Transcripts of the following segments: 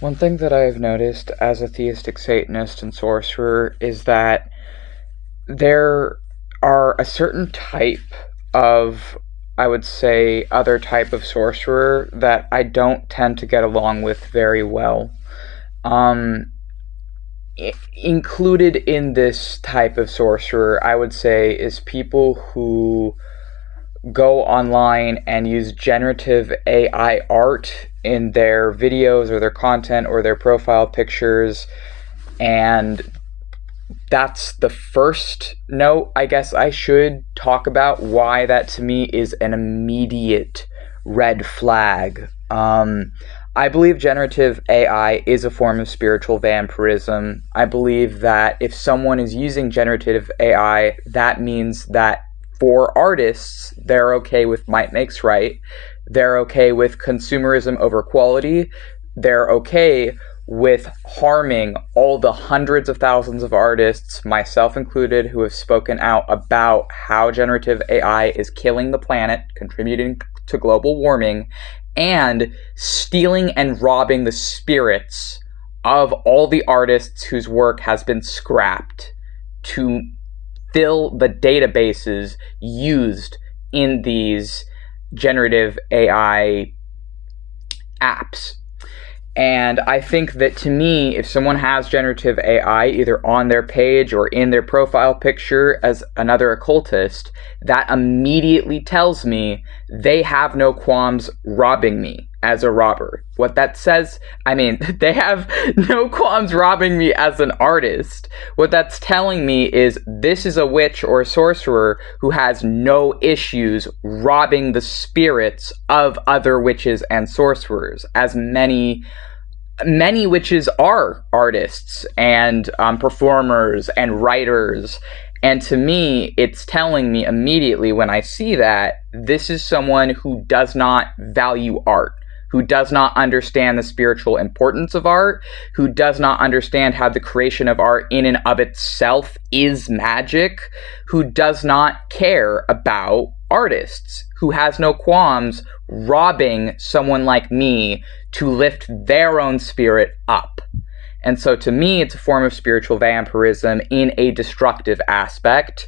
One thing that I've noticed as a theistic Satanist and sorcerer is that there are a certain type of, I would say, other type of sorcerer that I don't tend to get along with very well. Um, Included in this type of sorcerer, I would say, is people who go online and use generative AI art in their videos or their content or their profile pictures. And that's the first note I guess I should talk about why that to me is an immediate red flag. I believe generative AI is a form of spiritual vampirism. I believe that if someone is using generative AI, that means that for artists, they're okay with might makes right. They're okay with consumerism over quality. They're okay with harming all the hundreds of thousands of artists, myself included, who have spoken out about how generative AI is killing the planet, contributing to global warming, and stealing and robbing the spirits of all the artists whose work has been scrapped to fill the databases used in these generative AI apps. And I think that to me, if someone has generative AI either on their page or in their profile picture as another occultist, that immediately tells me they have no qualms robbing me as a robber. What that says, I mean, they have no qualms robbing me as an artist. What that's telling me is this is a witch or a sorcerer who has no issues robbing the spirits of other witches and sorcerers, as many witches are artists and performers and writers. And to me, it's telling me immediately when I see that this is someone who does not value art, who does not understand the spiritual importance of art, who does not understand how the creation of art in and of itself is magic, who does not care about artists, who has no qualms robbing someone like me to lift their own spirit up. And so to me, it's a form of spiritual vampirism in a destructive aspect,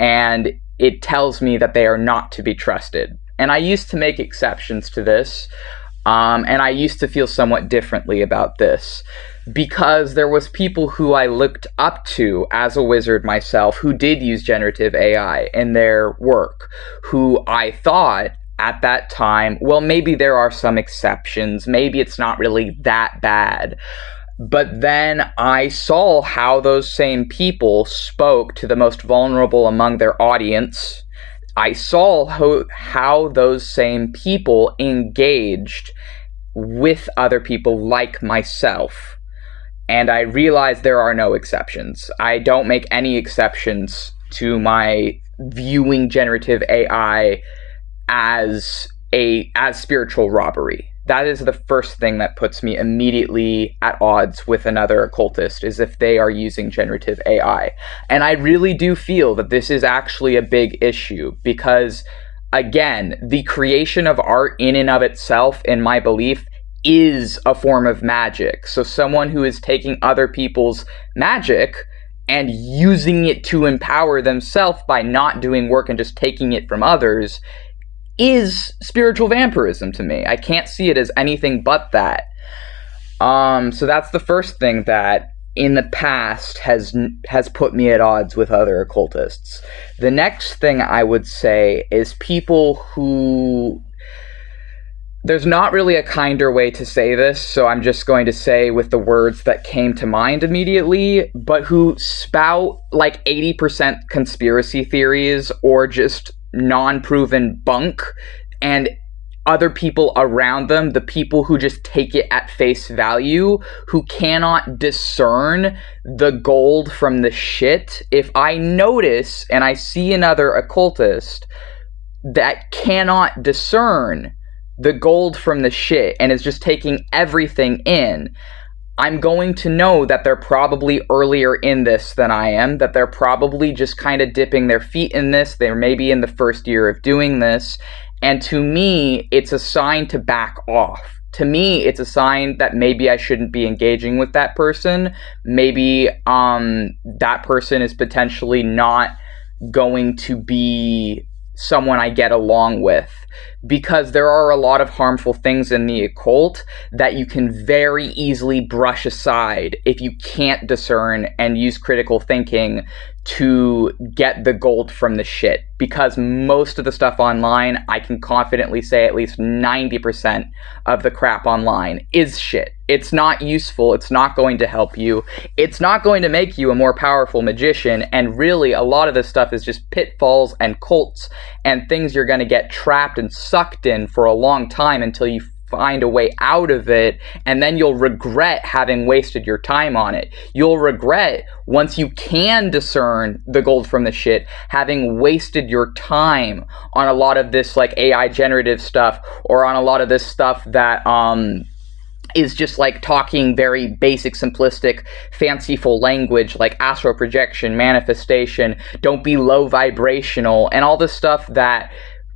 and it tells me that they are not to be trusted. And I used to make exceptions to this, and I used to feel somewhat differently about this because there was people who I looked up to as a wizard myself who did use generative AI in their work, who I thought at that time, well, maybe there are some exceptions, maybe it's not really that bad. But then I saw how those same people spoke to the most vulnerable among their audience. I saw how those same people engaged with other people like myself. And I realized there are no exceptions. I don't make any exceptions to my viewing generative AI as spiritual robbery. That is the first thing that puts me immediately at odds with another occultist, is if they are using generative AI. And I really do feel that this is actually a big issue because, again, the creation of art in and of itself, in my belief, is a form of magic. So someone who is taking other people's magic and using it to empower themselves by not doing work and just taking it from others is spiritual vampirism to me. I can't see it as anything but that. So that's the first thing that in the past has put me at odds with other occultists. The next thing I would say is people who, there's not really a kinder way to say this, so I'm just going to say with the words that came to mind immediately, but who spout like 80% conspiracy theories or just non-proven bunk, and other people around them, the people who just take it at face value, who cannot discern the gold from the shit. If I notice and I see another occultist that cannot discern the gold from the shit and is just taking everything in, I'm going to know that they're probably earlier in this than I am, that they're probably just kind of dipping their feet in this. They're maybe in the first year of doing this. And to me, it's a sign to back off. to me, it's a sign that maybe I shouldn't be engaging with that person. Maybe that person is potentially not going to be someone I get along with, because there are a lot of harmful things in the occult that you can very easily brush aside if you can't discern and use critical thinking to get the gold from the shit. Because most of the stuff online, I can confidently say at least 90% of the crap online is shit. It's not useful. It's not going to help you. It's not going to make you a more powerful magician. And really, a lot of this stuff is just pitfalls and cults and things you're going to get trapped and sucked in for a long time until you find a way out of it, and then you'll regret having wasted your time on it. You'll regret, once you can discern the gold from the shit, having wasted your time on a lot of this like AI generative stuff, or on a lot of this stuff that is just like talking very basic, simplistic, fanciful language like astral projection, manifestation, don't be low vibrational, and all this stuff that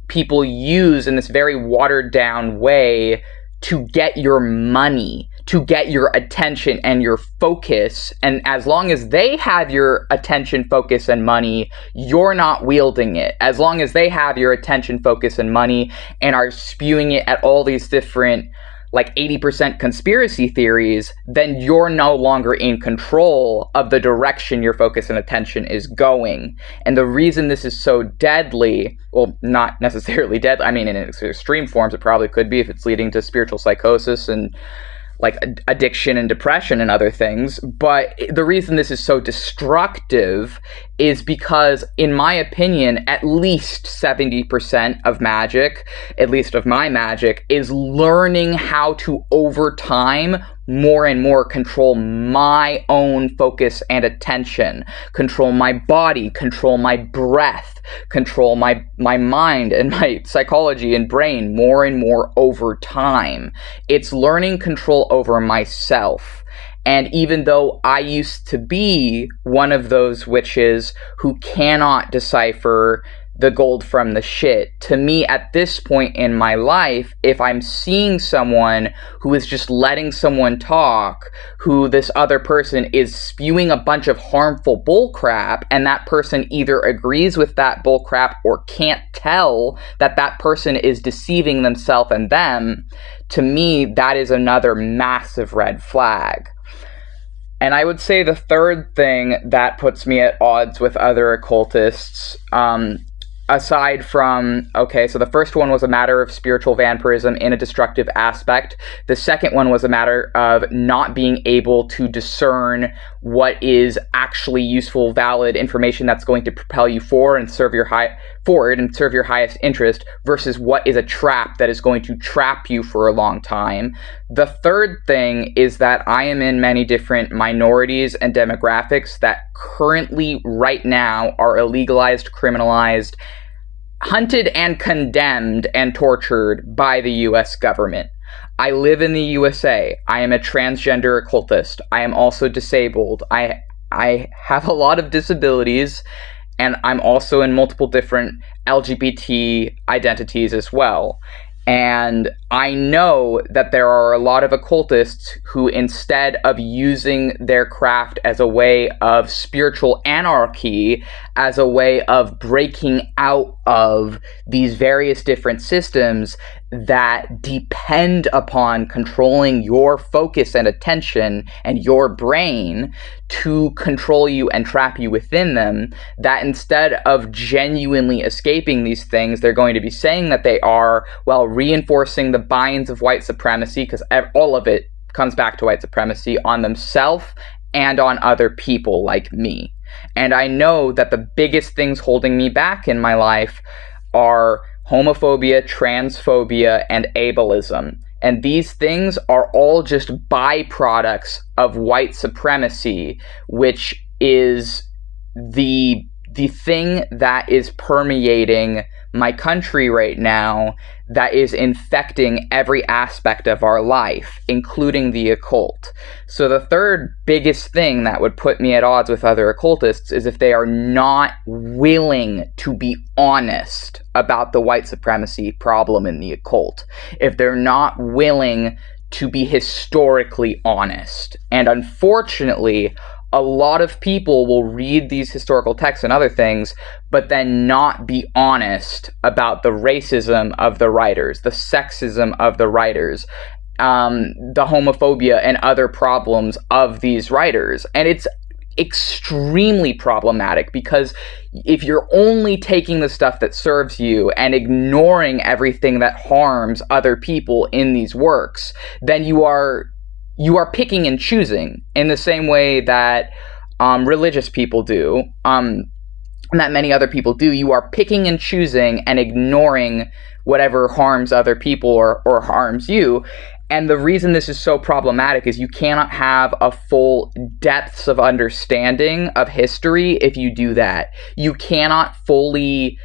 people use in this very watered down way to get your money, to get your attention and your focus. And as long as they have your attention, focus, and money, you're not wielding it. As long as they have your attention, focus, and money and are spewing it at all these different like 80% conspiracy theories, then you're no longer in control of the direction your focus and attention is going. And the reason this is so deadly, well, not necessarily deadly, I mean, in its extreme forms, it probably could be if it's leading to spiritual psychosis and like addiction and depression and other things. But the reason this is so destructive is because, in my opinion, at least 70% of magic, at least of my magic, is learning how to, over time, more and more control my own focus and attention, control my body, control my breath, control my mind and my psychology and brain more and more over time. It's learning control over myself. And even though I used to be one of those witches who cannot decipher the gold from the shit, to me at this point in my life, if I'm seeing someone who is just letting someone talk, who this other person is spewing a bunch of harmful bullcrap, and that person either agrees with that bullcrap or can't tell that that person is deceiving themselves and them, to me that is another massive red flag. And I would say the third thing that puts me at odds with other occultists, aside from, okay, so the first one was a matter of spiritual vampirism in a destructive aspect. The second one was a matter of not being able to discern what is actually useful, valid information that's going to propel you forward and serve your highest interest, versus what is a trap that is going to trap you for a long time. The third thing is that I am in many different minorities and demographics that currently, right now, are illegalized, criminalized, hunted and condemned and tortured by the US government. I live in the USA. I am a transgender occultist. I am also disabled. I have a lot of disabilities, and I'm also in multiple different LGBT identities as well. And I know that there are a lot of occultists who, instead of using their craft as a way of spiritual anarchy, as a way of breaking out of these various different systems that depend upon controlling your focus and attention and your brain to control you and trap you within them, that instead of genuinely escaping these things, they're going to be saying that they are, while reinforcing the binds of white supremacy, because all of it comes back to white supremacy, on themselves and on other people like me. And I know that the biggest things holding me back in my life are homophobia, transphobia, and ableism. And these things are all just byproducts of white supremacy, which is the thing that is permeating my country right now that is infecting every aspect of our life, including the occult. So the third biggest thing that would put me at odds with other occultists is if they are not willing to be honest about the white supremacy problem in the occult. If they're not willing to be historically honest. And unfortunately, a lot of people will read these historical texts and other things, but then not be honest about the racism of the writers, the sexism of the writers, the homophobia and other problems of these writers. And it's extremely problematic because if you're only taking the stuff that serves you and ignoring everything that harms other people in these works, then you are picking and choosing in the same way that religious people do, and that many other people do. You are picking and choosing and ignoring whatever harms other people or harms you. And the reason this is so problematic is you cannot have a full depths of understanding of history if you do that. You cannot fully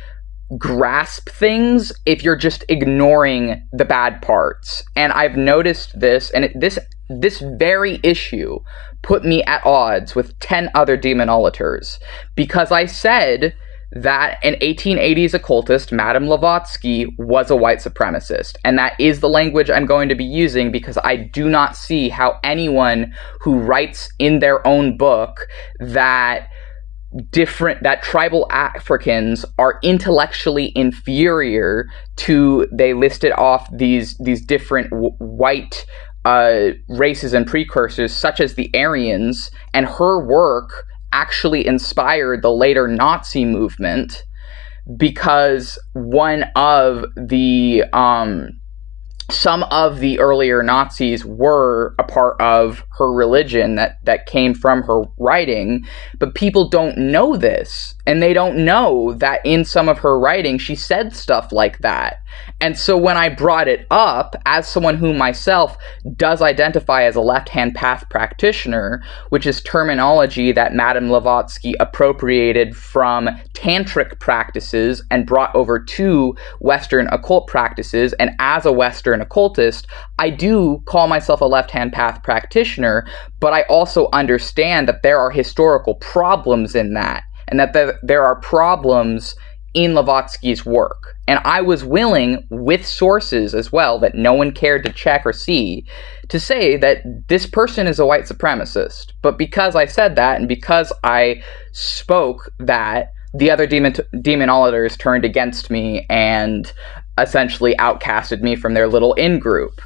grasp things if you're just ignoring the bad parts. And I've noticed this, and this very issue put me at odds with 10 other demonolators because I said that an 1880s occultist, Madame Blavatsky, was a white supremacist. And that is the language I'm going to be using because I do not see how anyone who writes in their own book that tribal Africans are intellectually inferior to, they listed off these different white races and precursors such as the Aryans, and her work actually inspired the later Nazi movement because some of the earlier Nazis were a part of her religion that came from her writing, but people don't know this, and they don't know that in some of her writing she said stuff like that. And so when I brought it up, as someone who myself does identify as a left-hand path practitioner, which is terminology that Madame Blavatsky appropriated from tantric practices and brought over to Western occult practices, and as a Western occultist, I do call myself a left-hand path practitioner, but I also understand that there are historical problems in that, and that there are problems in Blavatsky's work. And I was willing, with sources as well that no one cared to check or see, to say that this person is a white supremacist. But because I said that, and because I spoke that, the other demonolators turned against me and essentially outcasted me from their little in-group.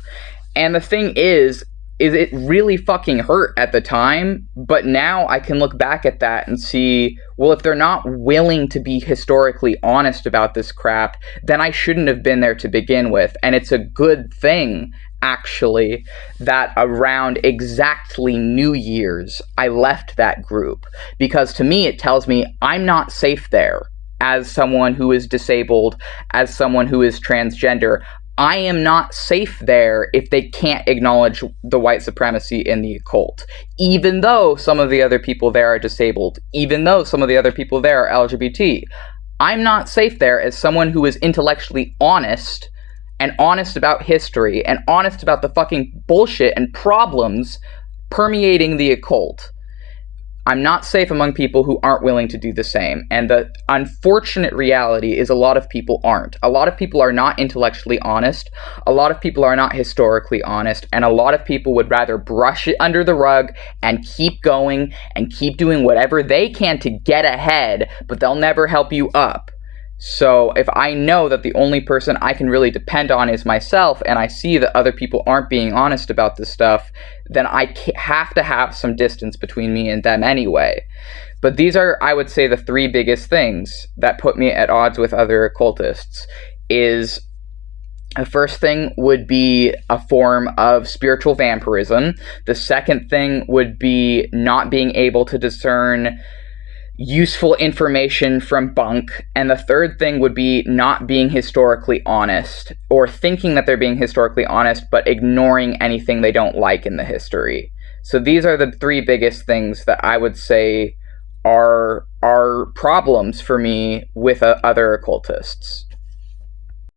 And the thing is it really fucking hurt at the time, but now I can look back at that and see, well, if they're not willing to be historically honest about this crap, then I shouldn't have been there to begin with. And it's a good thing, actually, that around exactly New Year's, I left that group. Because to me, it tells me I'm not safe there as someone who is disabled, as someone who is transgender. I am not safe there if they can't acknowledge the white supremacy in the occult, even though some of the other people there are disabled, even though some of the other people there are LGBT. I'm not safe there as someone who is intellectually honest and honest about history and honest about the fucking bullshit and problems permeating the occult. I'm not safe among people who aren't willing to do the same. And the unfortunate reality is a lot of people aren't. A lot of people are not intellectually honest. A lot of people are not historically honest. And a lot of people would rather brush it under the rug and keep going and keep doing whatever they can to get ahead, but they'll never help you up. So if I know that the only person I can really depend on is myself, and I see that other people aren't being honest about this stuff, then I have to have some distance between me and them anyway. But these are, I would say, the three biggest things that put me at odds with other occultists. Is the first thing would be a form of spiritual vampirism. The second thing would be not being able to discern useful information from bunk. And the third thing would be not being historically honest, or thinking that they're being historically honest but ignoring anything they don't like in the history. So these are the three biggest things that I would say are problems for me with other occultists.